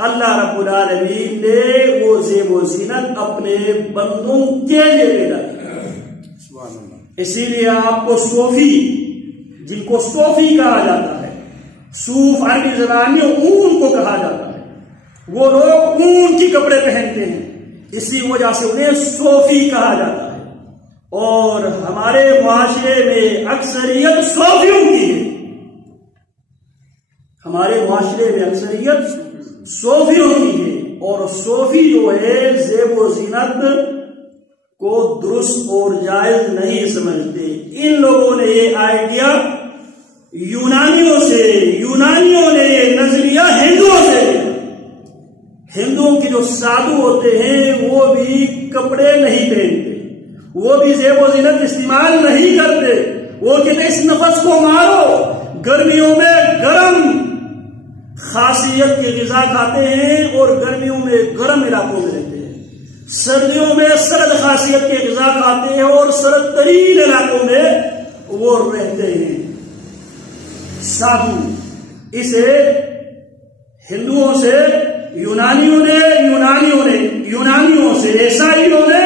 اللہ رب العالمین نے وہ زیب و زینت اپنے بندوں کے لیے پیدا کیا. اسی لیے آپ کو صوفی، جن کو صوفی کہا جاتا ہے، صوف عربی زبان میں اون کو کہا جاتا ہے، وہ لوگ اون کی کپڑے پہنتے ہیں، اسی وجہ سے انہیں صوفی کہا جاتا ہے. اور ہمارے معاشرے میں اکثریت صوفیوں کی ہے، ہمارے معاشرے میں اکثریت صوفیوں کی ہے. اور صوفی جو ہے زیب و زینت کو درست اور جائز نہیں سمجھتے. ان لوگوں نے یہ آئیڈیا یونانیوں نے یہ نظریہ ہندوؤں سے، ہندوؤں کے جو سادھو ہوتے ہیں وہ بھی کپڑے نہیں پہنتے، وہ بھی زیب و زینت استعمال نہیں کرتے. وہ کہتے اس نفس کو مارو. گرمیوں میں گرم خاصیت کی غذا کھاتے ہیں اور گرمیوں میں گرم علاقوں میں رہتے ہیں، سردیوں میں سرد خاصیت کی غذا کھاتے ہیں اور سرد ترین علاقوں میں وہ رہتے ہیں. سادھو اسے ہندوؤں سے یونانیوں سے عیسائیوں نے،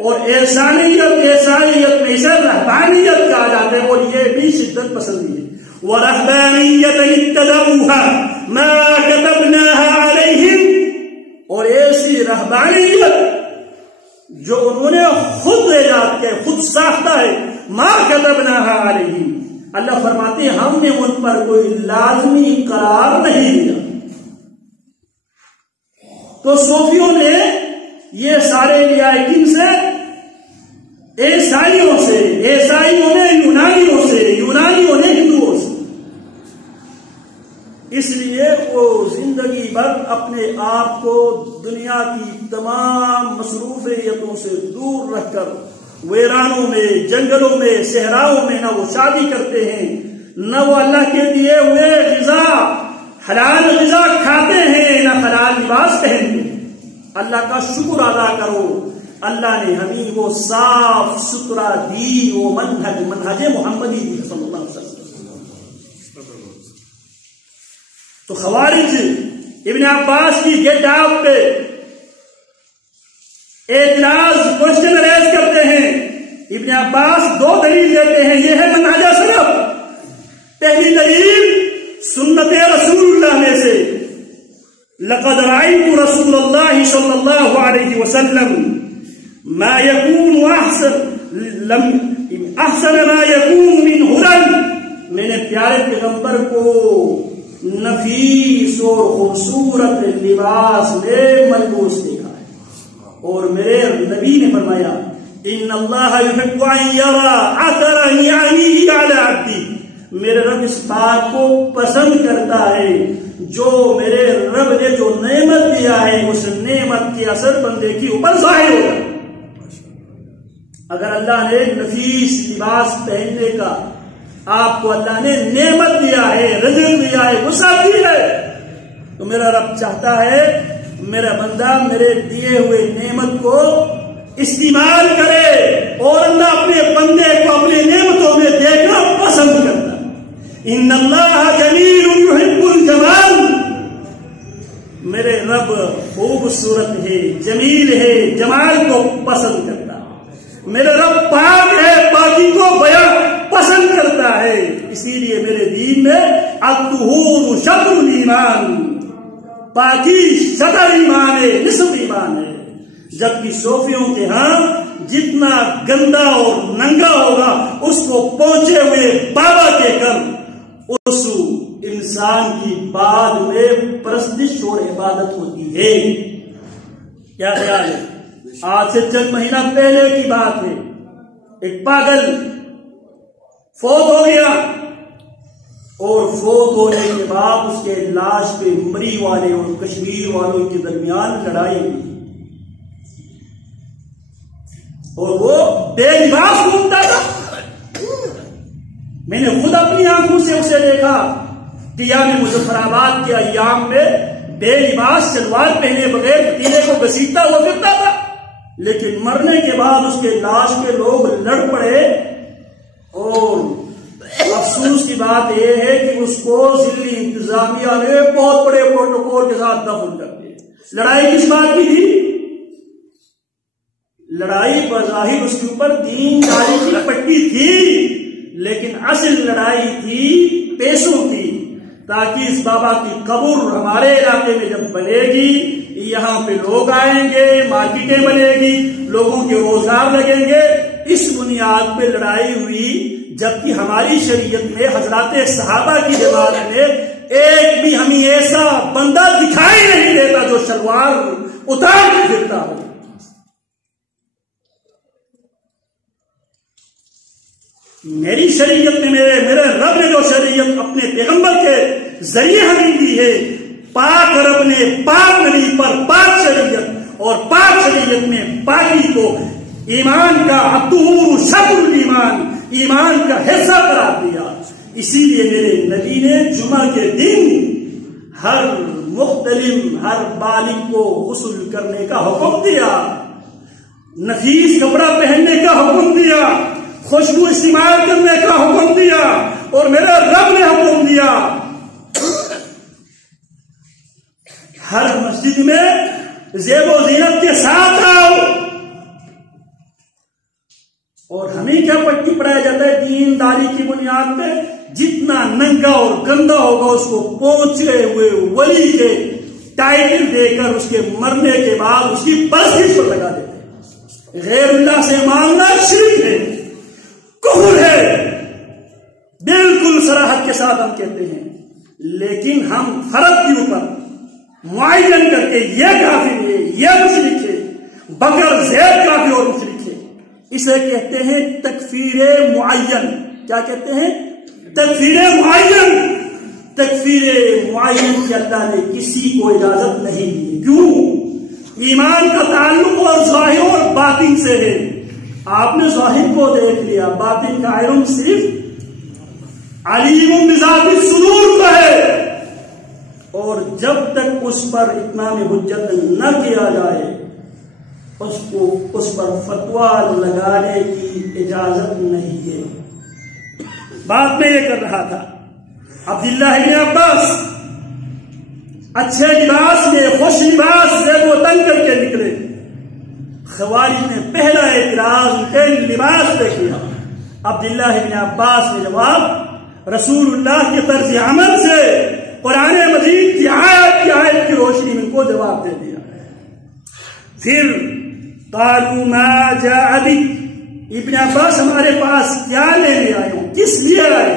اور عیسائیت میں اسے رہبانیت کہا جاتا ہے، اور یہ بھی شدت پسندی ہے. وَرَهْبَانِيَّةً اتَّبَعُوهَا مَا كَتَبْنَاهَا عَلَيْهِمْ، اور ایسی رہبانیت جو انہوں نے خود ایجاد کیا، خود ساختہ ہے. مَا كَتَبْنَاهَا عَلَيْهِمْ، اللہ فرماتے ہیں ہم نے ان پر کوئی لازمی قرار نہیں دیا. تو صوفیوں نے یہ سارے لیا کن سے؟ عیسائیوں سے. عیسائیوں نے یونانیوں سے، یونانیوں نے ہندوؤں سے. اس لیے وہ زندگی بھر اپنے آپ کو دنیا کی تمام مصروفیتوں سے دور رکھ کر ویرانوں میں، جنگلوں میں، صحراؤں میں نہ وہ شادی کرتے ہیں، نہ وہ اللہ کے دیے ہوئے غذا، حلال غذا کھاتے ہیں، نہ حلال لباس پہنتے ہیں. اللہ کا شکر ادا کرو، اللہ نے ہمیں وہ صاف ستھرا دین، وہ منہج محمدی دی صلی اللہ علیہ وسلم. تو خوارج ابن عباس کی گیٹ آف پہ اعتراض کوشچن ریز کرتے ہیں. ابن عباس دو دلیل دیتے ہیں، یہ ہے منہج سلف. پہلی دلیل سنت رسول اللہ میں سے، لقد رأيت رسول الله صلى الله عليه وسلم ما يكون احسن ما يكون من هدى، میں نے پیارے پیغمبر کو نفیس اور خوبصورت لباس میں ملبوس دیکھا ہے. اور میرے نبی نے فرمایا ان اللہ يحب ان يرى اثر نعمه على عبده، میرے رب اس بات کو پسند کرتا ہے جو میرے رب نے جو نعمت دیا ہے اس نعمت کے اثر بندے کی اوپر ظاہر ہوگا. اگر اللہ نے نفیس لباس پہننے کا آپ کو اللہ نے نعمت دیا ہے، رزق دیا ہے، وسعت دی ہے، تو میرا رب چاہتا ہے میرا بندہ میرے دیے ہوئے نعمت کو استعمال کرے، اور اللہ اپنے بندے کو اپنے نعمتوں میں دیکھنا پسند کرتا ہے. ان اللہ جمیل یحب الجمال، میرے رب خوبصورت ہے، جمیل ہے، جمال کو پسند کرتا ہے. میرے رب پاک ہے، پاکی کو بیان پسند کرتا ہے. اسی لیے میرے دین میں الطہور شطر الایمان، پاکی شطر ایمان ہے، نصف ایمان ہے. جبکہ صوفیوں کے ہاں جتنا گندا اور ننگا ہوگا اس کو پہنچے ہوئے بابا کے کر اس انسان کی بعد میں پرستش اور عبادت ہوتی ہے. کیا خیال ہے؟ آج سے چند مہینہ پہلے کی بات ہے، ایک پاگل فوت ہو گیا، اور فوت ہونے کے بعد اس کے لاش پہ مری والے اور کشمیر والوں کے درمیان لڑائی ہوئی، اور وہ بے لباس گھومتا تھا. میں نے خود اپنی آنکھوں سے اسے دیکھا. قیام مظفر آباد کے ایام میں بے لباس شلوار پہنے بغیر پتیلے کو گھسیٹتا ہوا پھرتا تھا. لیکن مرنے کے بعد اس کے لاش کے لوگ لڑ پڑے، اور افسوس کی بات یہ ہے کہ اس کو ضلعی انتظامیہ نے بہت بڑے توڑ کے ساتھ دفن کر دیا۔ لڑائی کس بات کی تھی؟ لڑائی بظاہر اس کے اوپر دین داری کی پٹی تھی، لیکن اصل لڑائی تھی پیسوں کی، تاکہ اس بابا کی قبر ہمارے علاقے میں جب بنے گی، یہاں پہ لوگ آئیں گے، مارکیٹیں بنے گی، لوگوں کے روزگار لگیں گے، اس بنیاد پہ لڑائی ہوئی۔ جبکہ ہماری شریعت میں حضرات صحابہ کی زمانے میں ایک بھی ہمیں ایسا بندہ دکھائی نہیں دیتا جو شلوار اتار کے پھرتا ہو۔ میری شریعت میں میرے رب نے جو شریعت اپنے پیغمبر کے ذریعے ہمیں دی ہے، پاک رب نے پاک نبی پر پاک شریعت اور پاک شریعت میں پاکی کو ایمان کا الطہور شطر الایمان، ایمان کا حصہ قرار دیا۔ اسی لیے میرے نبی نے جمعہ کے دن ہر مختلف ہر بالغ کو غسل کرنے کا حکم دیا، نفیس کپڑا پہننے کا حکم دیا، خوشبو استعمال کرنے کا حکم دیا، اور میرے رب نے حکم دیا ہر مسجد میں زیب و زینت کے ساتھ آؤ۔ اور ہمیں کیا پٹی پڑھایا جاتا ہے دین داری کی بنیاد پہ؟ جتنا ننگا اور گندا ہوگا اس کو پہنچے ہوئے ولی کے ٹائٹل دے کر اس کے مرنے کے بعد اس کی پرستش پر لگا دیتے ہیں۔ غیر اللہ سے مانگنا شرک ہے، کفر ہے، بالکل صراحت کے ساتھ ہم کہتے ہیں۔ لیکن ہم فرد کے اوپر معین کر کے یہ کافر ہے، یہ مشرک ہے، بغیر زید کافر اور مشرک ہے، اسے کہتے ہیں تکفیر معین۔ کیا کہتے ہیں؟ تکفیر معین۔ تکفیر معین کی اللہ نے کسی کو اجازت نہیں دی۔ کیوں؟ ایمان کا تعلق اور ظاہر اور باطن سے ہے۔ آپ نے ظاہر کو دیکھ لیا، باطن کا علم صرف علیم بذات الصدور کا ہے، اور جب تک اس پر اتمام حجت نہ کیا جائے اس پر فتویٰ لگانے کی اجازت نہیں ہے۔ بات میں یہ کر رہا تھا، عبداللہ ابن عباس اچھے لباس میں خوش لباس زیب و تن کر کے نکلے۔ خوارج نے پہلا اعتراض ان کے لباس پہ کیا۔ عبداللہ ابن عباس نے جواب رسول اللہ کے طرز عمل سے قرآن مجید کی آیت کی روشنی میں ان کو جواب دے دیا۔ پھر قالوا ما جاء بك، ابن عباس ہمارے پاس کیا لینے آئے ہو، کس لیے آئے؟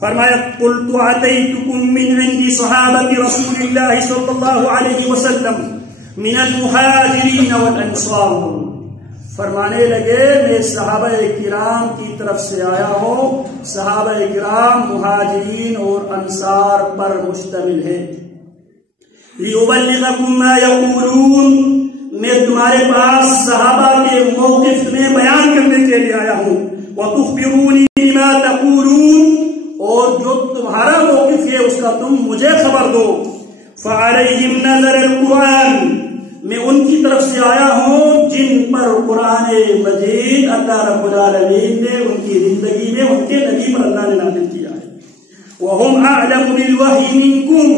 فرمایا قلت اتيتكم من عند صحابة رسول الله صلى الله عليه وسلم من المهاجرين والانصار۔ فرمانے لگے میں صحابہ کرام کی طرف سے آیا ہوں، صحابہ کرام مہاجرین اور انصار پر مشتمل ہے۔ لِيُبَلِّغَكُمْ مَا يَقُولُونَ، میں تمہارے پاس صحابہ کے موقف میں بیان کرنے کے لیے آیا ہوں۔ وَتُخْبِرُونِي بِمَا تَقُولُونَ، اور جو تمہارا موقف ہے اس کا تم مجھے خبر دو۔ فَعَلَيْهِمْ نَزَلَ الْقُرْآنِ، میں ان کی طرف سے آیا ہوں جن پر قرآن مجید اللہ رب العالمین نے ان کی زندگی میں ان کے نبی پر اللہ نے نازل کیا ہے۔ وَهُمْ أَعْلَمُ بِالْوَحْيِ مِنْكُمْ،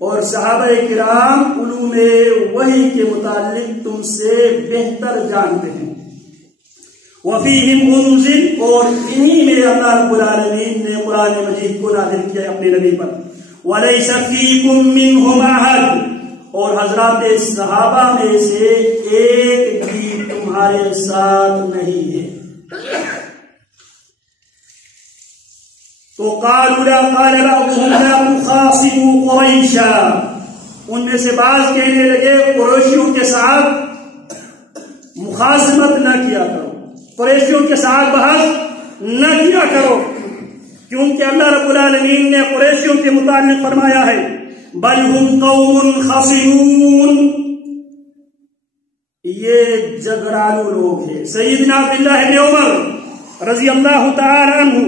اور صحابہ کرام علوم وحی کے متعلق تم سے بہتر جانتے ہیں۔ وَفِيهِمْ أُنزِلَ، اور انہی میں اللہ رب العالمین نے قرآن مجید کو نازل کیا اپنے نبی پر۔ وَلَيْسَ فِيكُمْ مِنْهُمْ أَحَدٌ، اور حضرات صحابہ میں سے ایک بھی تمہارے ساتھ نہیں ہے۔ تو قالوا لا قال بعضهم لا تخاصموا قريشا، ان میں سے بعض کہنے لگے قریشیوں کے ساتھ مخاصمت نہ کیا کرو، قریشیوں کے ساتھ بحث نہ کیا کرو، کیونکہ اللہ رب العالمین نے قریشیوں کے متعلق فرمایا ہے بل هم قوم خصمون، یہ جھگڑالو لوگ ہیں۔ سیدنا عبداللہ بن عمر رضی اللہ تعالی عنہ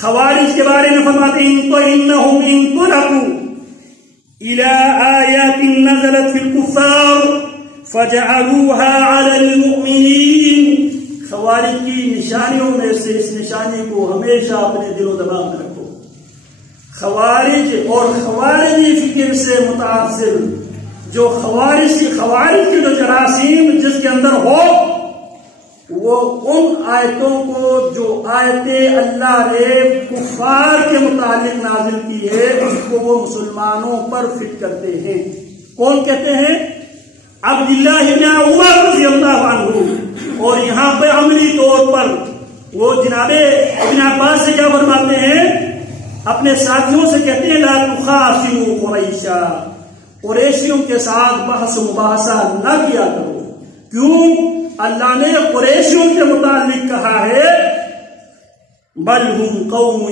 خوارج کے بارے میں فرماتے ہیں انہم انطلقوا الى آیات نزلت فی الکفار فجعلوها على المؤمنین، خوارج کی نشانیوں میں سے اس نشانی کو ہمیشہ اپنے دل و دماغ میں رکھو۔ خوارج اور خوارجی فکر سے متاثر جو خوارج کے جو جراثیم جس کے اندر ہو، وہ ان آیتوں کو جو آیتیں اللہ نے کفار کے متعلق نازل کی ہے اس کو وہ مسلمانوں پر فٹ کرتے ہیں۔ کون کہتے ہیں؟ عبداللہ بن عمر رضی اللہ عنہ۔ اور یہاں پہ عملی طور پر وہ جناب ابن عباس سے کیا فرماتے ہیں؟ اپنے ساتھیوں سے کہتے ہیں لا تخاصموا قریشا، قریشیوں کے ساتھ بحث و مباحثہ نہ کیا کرو۔ کیوں؟ اللہ نے قریشیوں کے متعلق کہا ہے بل ہم قوم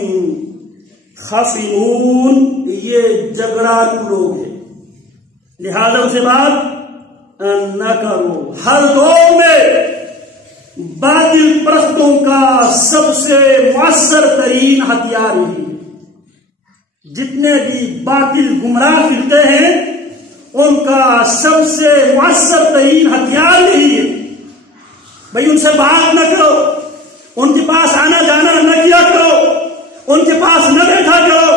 خصمون، یہ جھگڑالو لوگ ہیں، لہذا ان سے بات نہ کرو۔ ہر دور میں باطل پرستوں کا سب سے مؤثر ترین ہتھیار یہی ہے۔ جتنے بھی باطل گمراہ فرقے ہیں ان کا سب سے مؤثر ترین ہتھیار یہی ہے، بھئی ان سے بات نہ کرو، ان کے پاس آنا جانا نہ کیا کرو، ان کے پاس نہ بیٹھا کرو۔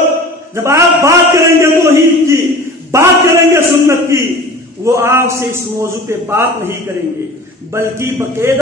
جب آپ بات کریں گے توحید کی، بات کریں گے سنت کی، وہ آپ سے اس موضوع پہ بات نہیں کریں گے، بلکہ باقاعدہ